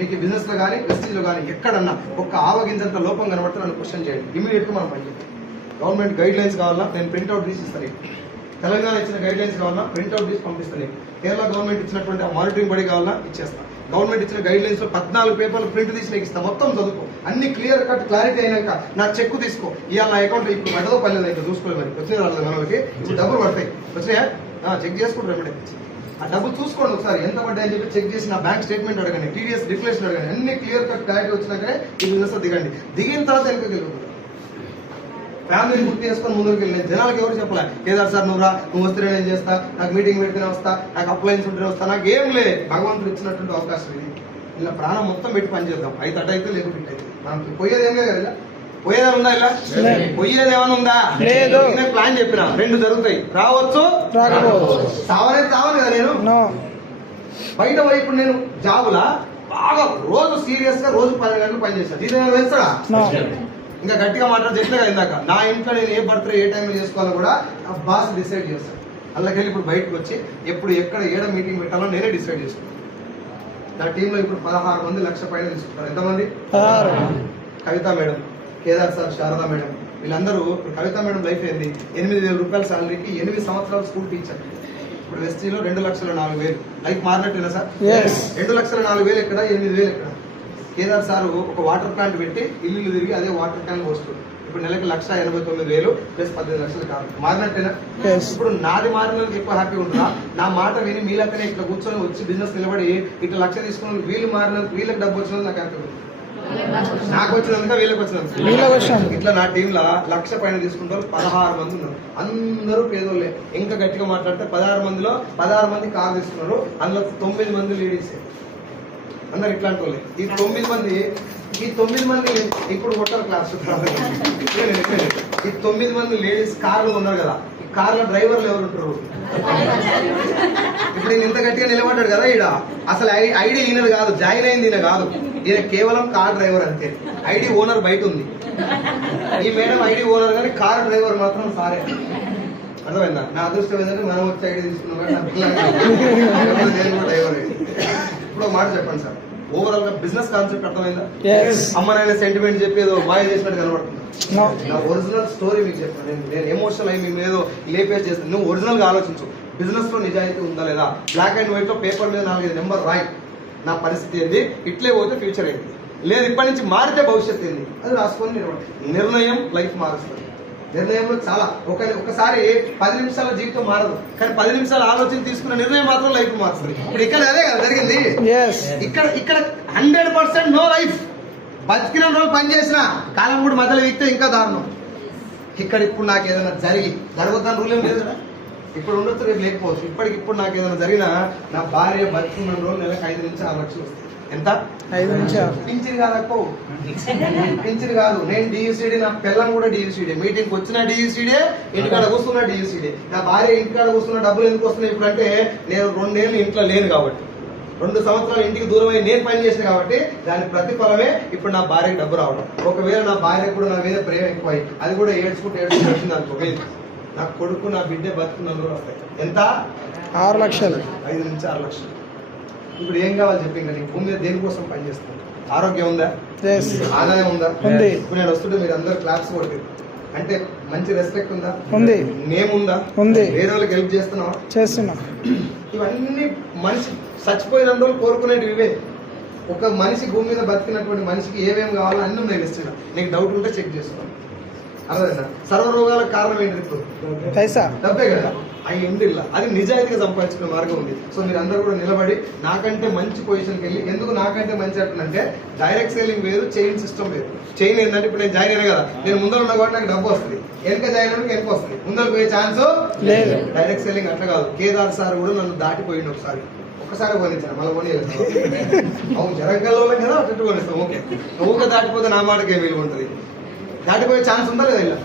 మీకు బిజినెస్లో కానీ వెస్టీజ్లో కానీ ఎక్కడన్నా ఒక్క ఆవగింజంత లోపం కనబడితే నన్ను క్వశ్చన్ చేయండి. ఇమీడియట్గా మనం పని గవర్నమెంట్ గైడ్ లైన్స్ కావాలా నేను ప్రింట్అవుట్ తీసి ఇస్తాను. తెలంగాణ ఇచ్చిన గైడ్ లైన్స్ కావాలా ప్రింట్అవుట్ తీసి పంపిస్తాను. కేరళ గవర్నమెంట్ ఇచ్చినటువంటి ఆ మానిటరింగ్ బడి కావాలా ఇచ్చేస్తాను. గవర్నమెంట్ ఇచ్చిన గైడ్ లైన్స్లో పద్నాలుగు పేపర్లు ప్రింట్ తీసి నీకు ఇస్తా. మొత్తం చదువుకో. అన్ని క్లియర్ కట్ క్లారిటీ అయినాక నా చెక్ తీసుకో. ఇవాళ నా అకౌంట్ ఇప్పుడు పడదో పల్లెదు ఇంకా చూసుకోలేదు మరి. వచ్చిన వాళ్ళ మనకి ఇప్పుడు డబ్బులు పడతాయి. వచ్చినాయా? చెక్ చేసుకుంటారు ఎప్పుడే ఆ డబ్బు చూసుకోండి ఒకసారి ఎంత పడ్డాయని చెప్పి చెక్ చేసి నా బ్యాంక్ స్టేట్మెంట్ అడగండి టీడీఎస్ డిక్లరేషన్ అడగండి అన్ని క్లియర్ కట్ క్లారిటీ వచ్చినాకనే ఈ బిజినెస్ దిగండి. దిగిన తర్వాత వెనక్కి ఫ్యామిలీని గుర్తు చేసుకొని ముందుకు వెళ్ళి జనాలకు ఎవరు చెప్పలే కేదార్ సార్ నువ్వు రా నువ్వు వస్తే నేను చేస్తా నాకు మీటింగ్ పెడితేనే వస్తా నాకు అప్లయన్స్ ఉంటేనే వస్తా నాకు ఏం లే భగవంతుడు ఇచ్చినటువంటి అవకాశం ఇది. ఇలా ప్రాణం మొత్తం పెట్టి పని చేద్దాం అయితే అటు అయితే లేదు అయితే మనకి పోయేది ఏం లేదు కదా పోయేది ఉందా ఇలా. పోయేది ఏమైనా ఉందా? లేదు. నేనే ప్లాన్ చెప్పిన. రెండు జరుగుతాయి. రావచ్చు. సావనే సావను కదా నేను? బయట ఇప్పుడు నేను జాబులా? బాగా రోజు సీరియస్గా రోజు పది గంటలు పని చేస్తాను ఇది నేను వేస్తాడా ఇంకా గట్టిగా మాట్లాడి చెప్పినా కదా ఇందాక. నా ఇంట్లో నేను ఏ బర్త్డే ఏ టైంలో చేసుకోవాలో కూడా నా బాస్ డిసైడ్ చేస్తాను అందులోకెళ్ళి ఇప్పుడు బయటకు వచ్చి ఎప్పుడు ఎక్కడ ఏడ మీటింగ్ పెట్టాలో నేనే డిసైడ్ చేసుకుంటాను నా టీంలో ఇప్పుడు పదహారు మంది లక్ష పైన తీసుకుంటారు. ఎంతమంది? Kavitha madam. Kedar sir Sharada madam వీళ్ళందరూ ఇప్పుడు కవిత మేడం లైఫ్ ఏంది? ఎనిమిది వేల రూపాయల శాలరీకి ఎనిమిది సంవత్సరాలు స్కూల్ టీచర్ ఇప్పుడు ఎస్టీలో రెండు లక్షల నాలుగు వేలు. లైఫ్ మారినట్టేనా సార్. రెండు లక్షల నాలుగు వేలు ఎక్కడ ఎనిమిది వేలు ఎక్కడ? కేదార్ సార్ ఒక వాటర్ ప్లాంట్ పెట్టి ఇల్లు తిరిగి అదే వాటర్ ట్యాంక్ పోస్తుంది ఇప్పుడు నెలకి లక్ష ఎనభై తొమ్మిది వేలు ప్లస్ పద్దెనిమిది లక్షలు కాదు. మారినట్టేనా. ఇప్పుడు నాది మారినందుకు ఎక్కువ హ్యాపీగా ఉంటుందా నా మాట విని మీలక్కనే ఇట్లా కూర్చొని వచ్చి బిజినెస్ నిలబడి ఇట్లా లక్ష తీసుకుని వీళ్ళు మారినందుకు వీళ్ళకి డబ్బు వచ్చినందుకు నాకు హ్యాపీ ఉంది నాకు వచ్చినందుక వీళ్ళకి వచ్చినందుకు వీళ్ళకి వచ్చినందుకు. ఇట్లా నా టీమ్లో లక్ష పైన తీసుకుంటారు పదహారు మంది ఉన్నారు. అందరూ పేదోళ్ళే. ఇంకా గట్టిగా మాట్లాడితే పదహారు మందిలో పదహారు మంది కార్ తీసుకున్నారు. అందులో తొమ్మిది మంది లేడీస్. అందరు ఇట్లాంటి వాళ్ళే. ఈ తొమ్మిది మంది ఈ తొమ్మిది మంది ఇప్పుడు కొట్టారు క్లాస్ ఈ తొమ్మిది మంది లేడీస్ కార్లు ఉన్నారు కదా. కార్లో డ్రైవర్లు ఎవరు ఉంటారు? ఇప్పుడు ఈయన ఇంత గట్టిగా నిలబడ్డాడు కదా ఈడ. అసలు ఐడి ఈయన కాదు జాయిన్ అయింది ఈయన కాదు. ఈయన కేవలం కార్ డ్రైవర్ అంతే. ఐడి ఓనర్ బయట ఉంది. ఈ మేడం ఐడి ఓనర్ కానీ కార్ డ్రైవర్ మాత్రం సారే. అర్థమైందా? నా అదృష్టం ఏంటంటే మనం వచ్చి ఐడి తీసుకున్నాం డ్రైవర్ ఇప్పుడు మాట చెప్పండి సార్. ఓవరాల్గా బిజినెస్ కాన్సెప్ట్ అర్థమైందా? ఎస్ అమ్మ నాయన సెంటిమెంట్ చెప్పి ఏదో మాయ చేసినట్టు కనబడుతుంది. నో ఒరిజినల్ స్టోరీ మీకు చెప్తాను నేను ఎమోషనల్ అయ్యి మేము ఏదో లేపేసి చేస్తాను. నువ్వు ఒరిజినల్గా ఆలోచించు. బిజినెస్లో నిజాయితీ ఉందా లేదా? బ్లాక్ అండ్ వైట్లో పేపర్ మీద నాలుగైదు నెంబర్ రాయి. నా పరిస్థితి ఏంది? ఇట్లే పోతే ఫ్యూచర్ ఏంటి? లేదు ఇప్పటి నుంచి మారితే భవిష్యత్తు ఏంది? అది రాసుకొని నిర్ణయం లైఫ్ మారుస్తుంది. నిర్ణయంలో చాలా ఒక ఒకసారి పది నిమిషాల జీవితం మారదు. కానీ పది నిమిషాల ఆలోచన తీసుకున్న నిర్ణయం మాత్రం లైఫ్ మారుస్తుంది ఇప్పుడు ఇక్కడ అదే కదా జరిగింది. ఇక్కడ ఇక్కడ హండ్రెడ్ పర్సెంట్ నో లైఫ్. బతికిన రోజులు పని చేసిన కాలం కూడా మధ్యలో వీక్తే ఇంకా దారుణం. ఇక్కడ ఇప్పుడు నాకు ఏదైనా జరిగి జరగొద్దని రూల్ ఏం లేదు ఇప్పుడు ఉండొచ్చు రేపు లేకపోవచ్చు. ఇప్పటికి ఇప్పుడు నాకు ఏదైనా జరిగినా నా భార్య బతికిన రోజులు నెలకు ఐదు నుంచి ఆరు లక్షలు వస్తాయి ఎంత? ఐదు కాదక్కో. పింఛన్ కాదు. నేను డియూసీడీ నా పిల్లం కూడా డియూసీడీ మీటింగ్ వచ్చిన డియూసీడీ ఇంటికాడ కూర్చున్న డియూసీడీ నా భార్య ఇంటికాడ కూర్చున్న డబ్బులు ఎందుకు వస్తున్నాయి ఇప్పుడు అంటే నేను రెండేళ్ళు ఇంట్లో లేను కాబట్టి. రెండు సంవత్సరాలు ఇంటికి దూరమై నేను పని చేసిన కాబట్టి దాని ప్రతిఫలమే ఇప్పుడు నా భార్యకి డబ్బు రావడం. ఒకవేళ నా భార్య కూడా నా మీద ప్రేమ ఎక్కువై అది కూడా ఏడ్చుకుంటూ ఏడ్చుకుంటూ వచ్చింది అనుకో. నా కొడుకు నా బిడ్డ బతుకున్న వస్తాయి. ఎంత? ఆరు లక్షలు. ఐదు నుంచి ఆరు లక్షలు. ఇప్పుడు ఏం కావాలి చెప్పి ఇంకా నీకు? భూమి మీద దేనికోసం పని చేస్తాను ఆరోగ్యం ఉందా? ఆదాయం ఉందా. ఇప్పుడు నేను వస్తుంటే మీరు అందరు క్లాప్స్ కొట్టారు అంటే మంచి రెస్పెక్ట్ ఉందా? ఉంది. నేమ్ ఉందా? ఉంది. వేరే వాళ్ళకి హెల్ప్ చేస్తున్నావా? చేస్తున్నా. ఇవన్నీ మనిషి చచ్చిపోయిన రోజులు కోరుకునేటివి ఇవే. ఒక మనిషి భూమి మీద బతికినటువంటి మనిషికి ఏమేమి కావాలో అన్నీ నేను ఇస్తున్నా నీకు డౌట్ ఉంటే చెక్ చేసుకో. అర్థమైందా? సర్వ రోగాలకు కారణం ఏంటి ఇప్పుడు? డబ్బే కదా. అవి ఉంది ఇలా. అది నిజాయితీగా సంపాదించుకునే మార్గం ఉంది. సో మీరు అందరూ కూడా నిలబడి నాకంటే మంచి పొజిషన్కి వెళ్ళి ఎందుకు నాకంటే మంచి అంటున్నంటే డైరెక్ట్ సేలింగ్ వేరు చైన్ సిస్టమ్ వేరు. చైన్ ఏంటంటే ఇప్పుడు నేను జాయిన్ అయినా కదా నేను ముందర ఉన్నా కాబట్టి నాకు డబ్బు వస్తుంది. వెనక జాయిన్ అయినా వెనక వస్తుంది. ముందర పోయే ఛాన్స్ లేదు. డైరెక్ట్ సేలింగ్ అట్లా కాదు. కేదార్ సార్ కూడా నన్ను దాటిపోయింది ఒకసారి. ఒకసారి పోనిచ్చాను మళ్ళీ పోనీ అవును జరంగల్లో కదా అటు కొనిస్తాం ఓకే. ఊక దాటిపోతే నా మాటకి ఏం విలువ ఉంటుంది? దాటిపోయే ఛాన్స్ ఉందా లేదా.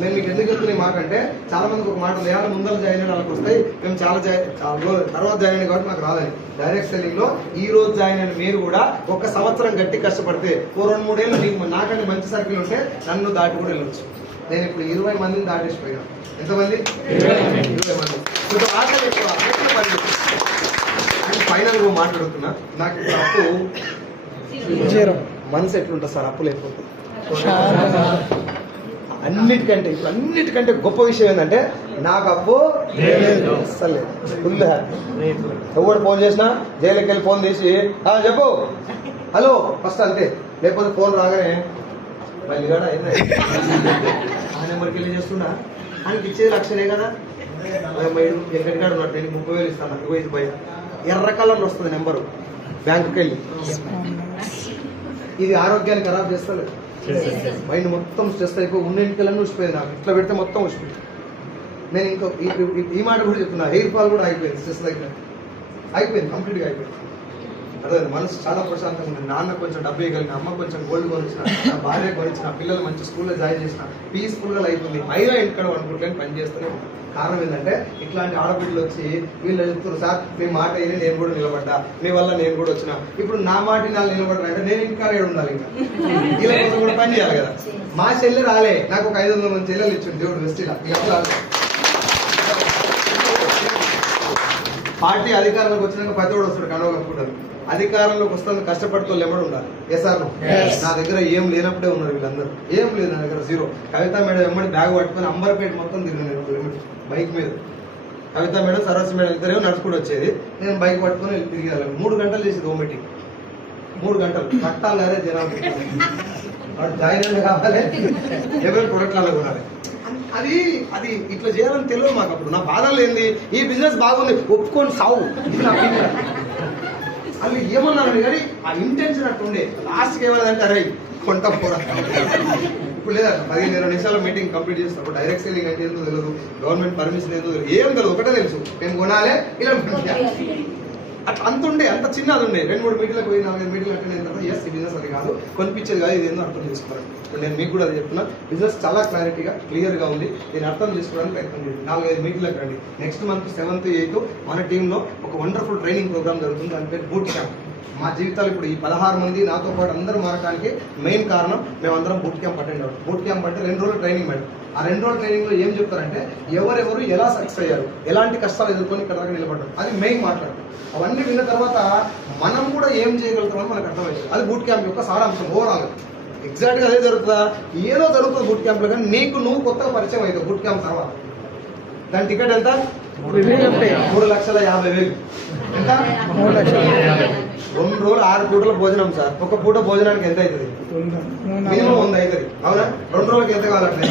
నేను మీకు ఎందుకు చెప్తున్న మాట అంటే చాలా మందికి ఒక మాట ఉంది. ఏమైనా ముందర జాయిన్ అయిన వాళ్ళకి వస్తాయి మేము చాలా జాయిన్ చాలా రోజులు తర్వాత జాయిన్ అయిన కాబట్టి మాకు రాదని డైరెక్ట్ సెల్లింగ్లో ఈ రోజు జాయిన్ అయిన మీరు కూడా ఒక సంవత్సరం గట్టి కష్టపడితే ఓ రెండు మూడేళ్ళు నీకు నాకంటే మంచి సర్కిల్ ఉంటే నన్ను దాటి కూడా వెళ్ళొచ్చు. నేను ఇప్పుడు ఇరవై మందిని దాటేసిపోయినా. ఎంతమంది? ఇరవై మంది. కొంచెం ఆటలు ఎక్కువ. అండ్ ఫైనల్ మాట్లాడుతున్నా. నాకు ఇప్పుడు అప్పు మనసు ఎట్లుంటుంది సార్? అప్పులు ఎట్లుంటుంది శాంతంగా అన్నిటికంటే ఇప్పుడు అన్నిటికంటే గొప్ప విషయం ఏంటంటే నాకు అప్పు లేదు. ఫుల్ హ్యాపీ ఎవరు ఫోన్ చేసినా జైలుకి వెళ్ళి ఫోన్ తీసి "ఆ, చెప్పు. హలో ఫస్ట్ అంతే. లేకపోతే ఫోన్ రాగానే మళ్ళీ కూడా ఆ నెంబర్కి వెళ్ళి చేస్తున్నా. ఆయనకి ఇచ్చేది లక్షలే కదా. ఎక్కడికాడు ఉన్నాడు నేను ముప్పై వేలు ఇస్తాను ఇగో ఇది భయ ఎర్ర కలర్లో వస్తుంది నెంబరు బ్యాంకుకి వెళ్ళి ఇది ఆరోగ్యాన్ని ఖరాబ్ చేస్తలేదు. మైండ్ మొత్తం స్ట్రెస్ అయిపోయి ఉన్న ఇంటికలన్నీ ఉసిపోయింది నాకు. ఇట్లా పెడితే మొత్తం ఉసిపోయింది నేను ఇంకో ఈ- మాట కూడా చెప్తున్నా. హెయిర్ ఫాల్ కూడా అయిపోయింది. స్ట్రెస్ దగ్గర అయిపోయింది. కంప్లీట్గా అయిపోయింది. అదే మనసు చాలా ప్రశాంతంగా ఉంది నాన్న కొంచెం డబ్బు ఇవ్వగలిగిన అమ్మ కొంచెం గోల్డ్ కొనిచ్చిన నా భార్య కొనిచ్చిన పిల్లలు మంచి స్కూల్లో జాయిన్ చేసిన పీస్ఫుల్గా లైఫ్ ఉంది. అయినా ఇంటికాడ అనుకుంటే పని చేస్తూనే కారణం ఏంటంటే ఇట్లాంటి ఆడపిల్లలు వచ్చి వీళ్ళు చెప్తున్నారు సార్ మీ మాట అయినా నేను కూడా నిలబడ్డా. మీ వల్ల నేను కూడా వచ్చిన. ఇప్పుడు నా మాట నా నిలబడ్డా అంటే నేను ఇంకా ఉండాలి ఇంకా. వీళ్ళ కోసం కూడా పని చేయాలి కదా. మా చెల్లె రాలే. నాకు ఒక ఐదు వందల మంది చెల్లెలు ఇచ్చింది దేవుడు వెస్టిలా పార్టీ అధికారంలోకి వచ్చినాక పతివాడు వస్తాడు కనువ కప్పుకుంటారు అధికారంలోకి వస్తుంది కష్టపడుతూ ఎవడు ఉండాలి? Yes sir Yes. నా దగ్గర ఏం లేనప్పుడే ఉన్నారు వీళ్ళందరూ. ఏం లేదు నా దగ్గర జీరో కవిత మేడం ఎమ్మడి బ్యాగ్ పట్టుకొని అంబర్పేట మొత్తం తిరిగి నేను కిలోమీటర్ బైక్ మీద. కవిత మేడం సరస్సు మేడం ఇద్దరే నడుచుకుంటూ వచ్చేది. నేను బైక్ పట్టుకొని తిరిగి మూడు గంటలు చేసేది ఓ మీటింగ్ మూడు గంటలు. కట్టాలరే జనాలు. వాడు జాయిన్ అయిన కావాలి. ఎవరి ప్రొడక్ట్లలో కొనాలి. అది అది ఇట్లా చేయాలని తెలియదు మాకు అప్పుడు. నా బాధలు ఏంది? ఈ బిజినెస్ బాగుంది ఒప్పుకొని సావు. వాళ్ళు ఏమన్నారు కానీ ఆ ఇంటెన్షన్ అట్టుండే. లాస్ట్కి ఏమన్నదంటే అరే కొంట పోరా. ఇప్పుడు లేదా పదిహేను ఇరవై నిమిషాల మీటింగ్ కంప్లీట్ చేసినప్పుడు డైరెక్ట్ సెల్లింగ్ అంటే ఏందో తెలియదు గవర్నమెంట్ పర్మిషన్ ఏందో ఏం తెలియదు ఒకటే తెలుసు. నేను కొనాలి ఇలా అట్లా అంత ఉండే అంత చిన్నది ఉండే. రెండు మూడు మీటింగ్లకు పోయి నాలుగు మీటింగ్లు అటెండ్ అయిన తర్వాత ఎస్ ఈ బిజినెస్ అది కాదు. కొనిపించేది కాదు ఇది ఏందో అర్థం చేసుకోవాలి నేను మీకు కూడా అది చెప్తున్నా. బిజినెస్ చాలా క్లారిటీగా క్లియర్గా ఉంది. నేను అర్థం చేసుకోవడానికి ప్రయత్నం చేయండి. నాలుగైదు మీటింగ్లకు రండి. నెక్స్ట్ మంత్ సెవెంత్ ఎయిత్ మన టీంలో ఒక వండర్ఫుల్ ట్రైనింగ్ ప్రోగ్రామ్ జరుగుతుంది. దాని పేరు బూట్ క్యాంప్ మా జీవితాలు ఇప్పుడు ఈ పదహారు మంది నాతో పాటు అందరూ మారడానికి మెయిన్ కారణం మేమందరం బూట్ క్యాంప్ అటెండ్ అవ్వడం. బూట్ క్యాంప్ అంటే రెండు రోజులు ట్రైనింగ్ మేడం. ఆ రెండు రోజుల ట్రైనింగ్లో ఏం చెప్తారంటే ఎవరెవరు ఎలా సక్సెస్ అయ్యారు ఎలాంటి కష్టాలు ఎదుర్కొని ఇక్కడ దాకా నిలబడ్డారు అది మెయిన్ మాట్లాడతాం అవన్నీ విన్న తర్వాత మనం కూడా ఏం చేయగలుగుతామని మనకు అర్థమవుతుంది అది బూట్ క్యాంప్ యొక్క సారాంశం ఓవరాల్ ఎగ్జాక్ట్గా అదే జరుగుతుందా? ఏదో జరుగుతుంది బూట్ క్యాంప్లో కానీ నీకు నువ్వు కొత్తగా పరిచయం అవుతావు బూట్ క్యాంప్ తర్వాత. దాని టికెట్ ఎంత? మూడు లక్షల యాభై వేలు. ఎంత? మూడు లక్షలు రెండు రోజులు ఆరు పూటల భోజనం సార్. ఒక పూట భోజనానికి ఎంత అవుతుంది? మినిమం వంద అవుతుంది. అవునా? రెండు రోజులకి ఎంత కావాలంటే?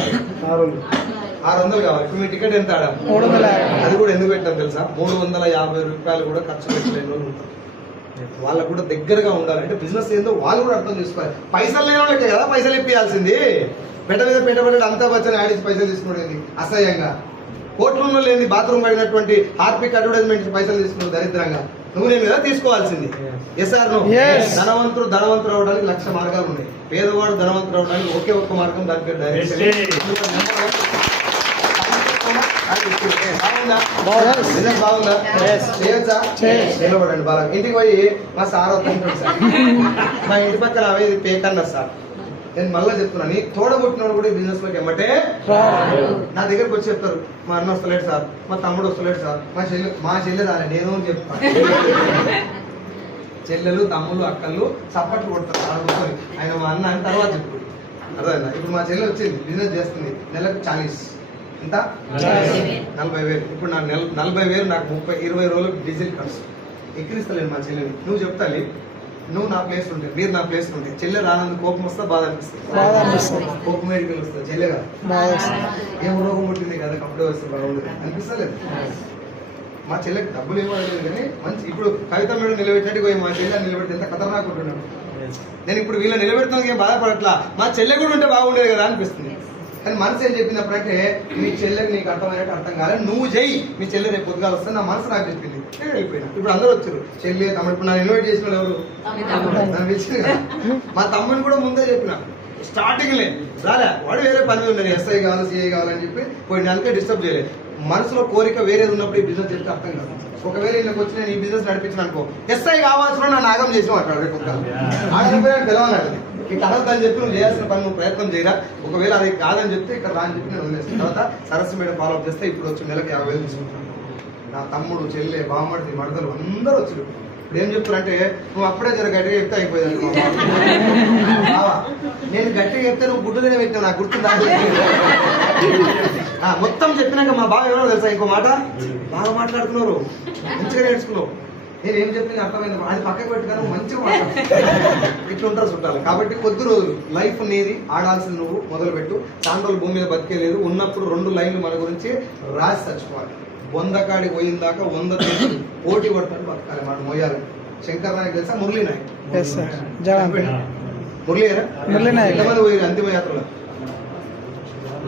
ఆరు వందలు. కావాలి. ఇప్పుడు మీ టికెట్ ఎంత ఆడ? మూడు వందల. అది కూడా ఎందుకు పెట్టాం తెలుసా? మూడు వందల యాభై రూపాయలు కూడా ఖర్చు పెట్టలేని వాళ్ళు ఉంటారు. వాళ్ళకు కూడా దగ్గరగా ఉండాలి. అంటే బిజినెస్ ఏందో వాళ్ళు కూడా అర్థం చేసుకోవాలి. పైసలు లేని వాళ్ళకే కదా పైసలు ఇప్పియాల్సింది. పెట్ట మీద పెట్టబడి అంతా వచ్చని ఆడిచి పైసలు తీసుకునేది. అసహ్యంగా. కోట్లలో లేని బాత్రూమ్ పడినటువంటి హార్పిక్ అడ్వర్టైజ్మెంట్ పైసలు తీసుకున్నది దరిద్రంగా. నువ్వు నేను కదా తీసుకోవాల్సింది ఎస్ ఆర్ నువ్వు Yes. ధనవంతుడు ధనవంతుడు అవడానికి లక్ష మార్గాలు ఉన్నాయి. పేదవాడు ధనవంతుడు అవడానికి ఒకే ఒక్క మార్గం దాని పేరు బాగుందా. చేయొచ్చా. నిలబడండి బాగా ఇంటికి పోయి మా సార్ వస్తుంటాడు సార్. మా ఇంటి పక్కన అవే పేకన్నా సార్. నేను మళ్ళీ చెప్తున్నా నీ తోడబుట్టినోడు కూడా బిజినెస్లోకి ఎమ్మటే నా దగ్గరకు వచ్చి చెప్తారు మా అన్న వస్తలేడు సార్ మా తమ్ముడు వస్తలేడు సార్ మా చెల్లె మా చెల్లె రాలే నేను చెప్తాను చెల్లెలు తమ్ముళ్ళు అక్కలు చప్పట్లు కొడతారు ఆడ కూర్చొని ఆయన మా అన్న అని తర్వాత చెప్పు అర్థమైందా? ఇప్పుడు మా చెల్లె వచ్చింది బిజినెస్ చేస్తుంది నెలకు చాలీస్. ఎంత? నలభై వేలు. ఇప్పుడు నా నెల నలభై వేలు నాకు ముప్పై ఇరవై రోజులు డీజిల్ ఖర్చు. ఎక్కిరిస్తలేను మా చెల్లెని. నువ్వు చెప్తాలి నువ్వు నా ప్లేస్ ఉంటే మీరు నా ప్లేస్ ఉంటే చెల్లె రానందుకు కోపం వస్తా బాధ అనిపిస్తుంది. కోపం వేడికి వస్తుంది చెల్లె కదా. ఏం రోగం పుట్టింది కదా కప్పుడే వస్తే బాగుండదు. అనిపిస్తలేదు? మా చెల్లెకి డబ్బులు ఇవ్వలేదు కానీ మంచి ఇప్పుడు కవిత మేడం నిలబెట్టినట్టు పోయి మా చెల్లె నిలబెట్టి ఎంత ఖతర్నాక్ ఉంటున్నాడు నేను ఇప్పుడు వీళ్ళ నిలబెడతానికి ఏం బాధపడట్లా? మా చెల్లె కూడా ఉంటే బాగుండేది కదా అనిపిస్తుంది. కానీ మనసు ఏం చెప్పినప్పుడంటే మీ చెల్లెకి నీకు అర్థమైనట్టు అర్థం కాలేదు నువ్వు చెయ్యి మీ చెల్లె రేపు పొద్దుగాలు వస్తే నా మనసు నాకు చెప్పింది. నేను వెళ్ళిపోయినా ఇప్పుడు అందరూ వచ్చారు. చెల్లి తమ్ముడు ఇప్పుడు నన్ను ఇన్వైట్ చేసిన ఎవరు? మా తమ్ముని కూడా ముందే చెప్పిన. స్టార్టింగ్ లే రాలే వాడు వేరే పని ఉంది ఎస్ఐ కావాలి సిఐ కావాలని చెప్పి పోయి అందుకే డిస్టర్బ్ చేయలేదు. మనసులో కోరిక వేరేది ఉన్నప్పుడు ఈ బిజినెస్ చేస్తే అర్థం కాదు. ఒకవేళ ఇళ్ళకి వచ్చి నేను ఈ బిజినెస్ నడిపించిన అనుకో ఎస్ఐ కావాల్సిన నా నాగం చేసి మాట్లాడు రేపు ఆడని తెలవనాడు ఇక అని చెప్పి నువ్వు చేయాల్సిన పని నువ్వు ప్రయత్నం చేయరా? ఒకవేళ అది కాదని చెప్తే ఇక్కడ రాని చెప్పి నేను వదిలేస్తాను. తర్వాత సరస్సు మేడం ఫాలో అప్ చేస్తే ఇప్పుడు వచ్చి నెలకి యాభై వేలు తీసుకుంటాను. నా తమ్ముడు చెల్లె బామ్మడిది మడతలు అందరూ వచ్చారు. ఇప్పుడు ఏం చెప్తారంటే నువ్వు అప్పుడే జర గట్టిగా చెప్తే అయిపోయింది నేను గట్టిగా చెప్తే నువ్వు గుడ్డు తినే వ్యక్తి నాకు గుర్తుందా? మొత్తం చెప్పినాక మా బావ ఎవరో తెలుసా ఇంకో మాట? బాగా మాట్లాడుతున్నారు. మంచిగా నేర్చుకున్నావు. నేను ఏం చెప్పిన అర్థమైంది. అది పక్కకు పెట్టుకుని మంచిగా ఇట్లా ఉంటారు చుట్టాలు. కాబట్టి కొద్ది రోజులు లైఫ్ నీది ఆడాల్సింది నువ్వు మొదలు పెట్టు రోజులు భూమి మీద బతికేలేదు ఉన్నప్పుడు రెండు లైన్లు మన గురించి రాసి చచ్చిపోవాలి వంద కాడికి పోయిన దాకా వంద పోటీ పడతాడు బతకాలి మనం. మోయాలి శంకర్ నాయక్ తెలుసా? మురళీ నాయక్. మురళీరా మురళీ నాయక్. ఎంతమంది పోయారు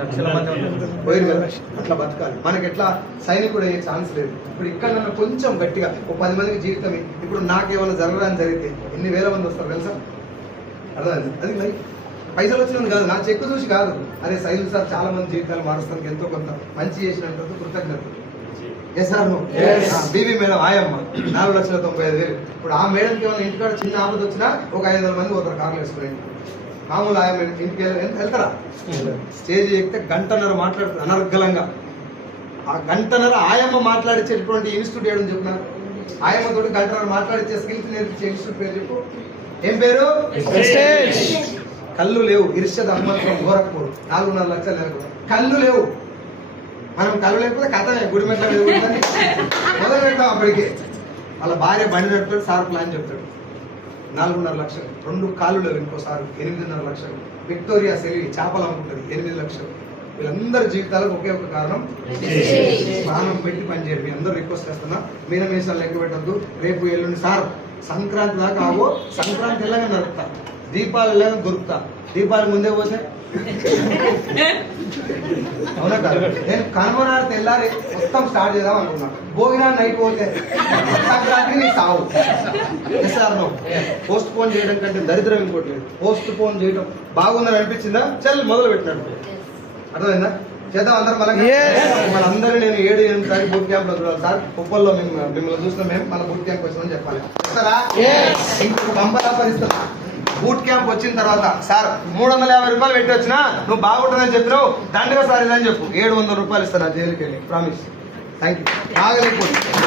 అంతిమ యాత్రలో పోయారు కదా? అట్లా బతకాలి. మనకి ఎట్లా? సైనికుడు అయ్యే ఛాన్స్ లేదు. ఇప్పుడు ఇక్కడ నన్ను కొంచెం గట్టిగా ఒక పది మందికి జీవితం ఇప్పుడు నాకేమైనా జరగడానికి జరిగితే ఎన్ని వేల మంది వస్తారు తెలుసా? అర్థమైంది? అది లైఫ్ పైసలు వచ్చినందుకు కాదు. నా చెక్కు చూసి కాదు. అరే సైలు సార్ చాలా మంది జీవితాలు మారుస్తానికి ఎంతో కొంత మంచి చేసినందుకు కృతజ్ఞత yes sir Yes. Bibi madam ఆయమ్మ నాలుగు లక్షల తొంభై ఐదు వేలు. ఇప్పుడు ఆ మేడంకి ఏమైనా ఇంటికాడ చిన్న ఆపద వచ్చినా ఒక ఐదు వందల మంది పోతారు కార్లు వేసుకుని మామూలు ఆయమ్మ ఇంటికి వెళ్తారా? స్టేజ్ ఎక్కితే గంటన్నర మాట్లాడుతుంది అనర్గలంగా ఆ గంటన్నర ఆయమ్మ మాట్లాడించేటువంటి ఇన్స్టిట్యూట్ ఏడని చెప్పినారు ఆయమ్మ తోటి గంటన్నర మాట్లాడించే స్కిల్స్ నేర్పించే ఇన్స్టిట్యూట్ పేరు చెప్పు. ఏం పేరు. కళ్ళు లేవు. ఇర్షద్ ఫ్రమ్ గోరఖ్పూర్. నాలుగున్నర లక్షలు నెలకు కళ్ళు లేవు. మనం కళ్ళు లేకపోతే కథమే గుడి మెట్ల మీద మొదలు పెడతాం అప్పటికి. వాళ్ళ భార్య బండి నడుపుతాడు సార్ ప్లాన్ చెప్తాడు. నాలుగున్నర లక్షలు. రెండు కాళ్ళు ఇంకోసారి ఎనిమిదిన్నర లక్షలు. విక్టోరియా సెలివి చేపలు అనుకుంటుంది ఎనిమిది లక్షలు. వీళ్ళందరి జీవితాలకు ఒకే ఒక కారణం. స్నానం పెట్టి పనిచేయండి మీ అందరూ రిక్వెస్ట్ చేస్తున్నా మీనమేషాలు లెక్క పెట్టద్దు. రేపు ఎల్లుండి సార్ సంక్రాంతి దాకా ఆగో. సంక్రాంతి ఎలాగ నడుపుతా దీపాలు ఎలాగ దొరుకుతా. దీపాలు ముందే పోతే? అవునా కదా? నేను కనుమనాడు తెల్లారి మొత్తం స్టార్ట్ చేద్దాం అనుకున్నా. భోగినా నైట్ పోతే సంక్రాంతి నీ సావు. పోస్ట్ పోన్ చేయడం కంటే దరిద్రం ఇంకోటి లేదు. పోస్ట్ పోన్ చేయడం బాగుందని అనిపించిందా? చల్ మొదలు పెట్టినాడు. అర్థమైందా? చేద్దాం అందరం మళ్ళీ. మనందరూ నేను ఏడు ఎనిమిది తారీఖు బూట్ క్యాంప్లో చూడాలి. సార్ కుప్పల్లో మేము మిమ్మల్ని చూసిన మేము మన బూట్ క్యాంప్ వచ్చామని చెప్పాలి. చెప్తారా ఇంకొక ఆఫర్ ఇస్తున్నా. బూట్ క్యాంప్ వచ్చిన తర్వాత సార్ మూడు వందల యాభై రూపాయలు పెట్టి వచ్చినా నువ్వు బాగుంటుందని చెప్పినావు దండగా సార్ ఇదని చెప్పు. ఏడు వందల రూపాయలు ఇస్తాను ఆ జైలుకి వెళ్ళి ప్రామిస్ థ్యాంక్ యూ బాగలేకపోతే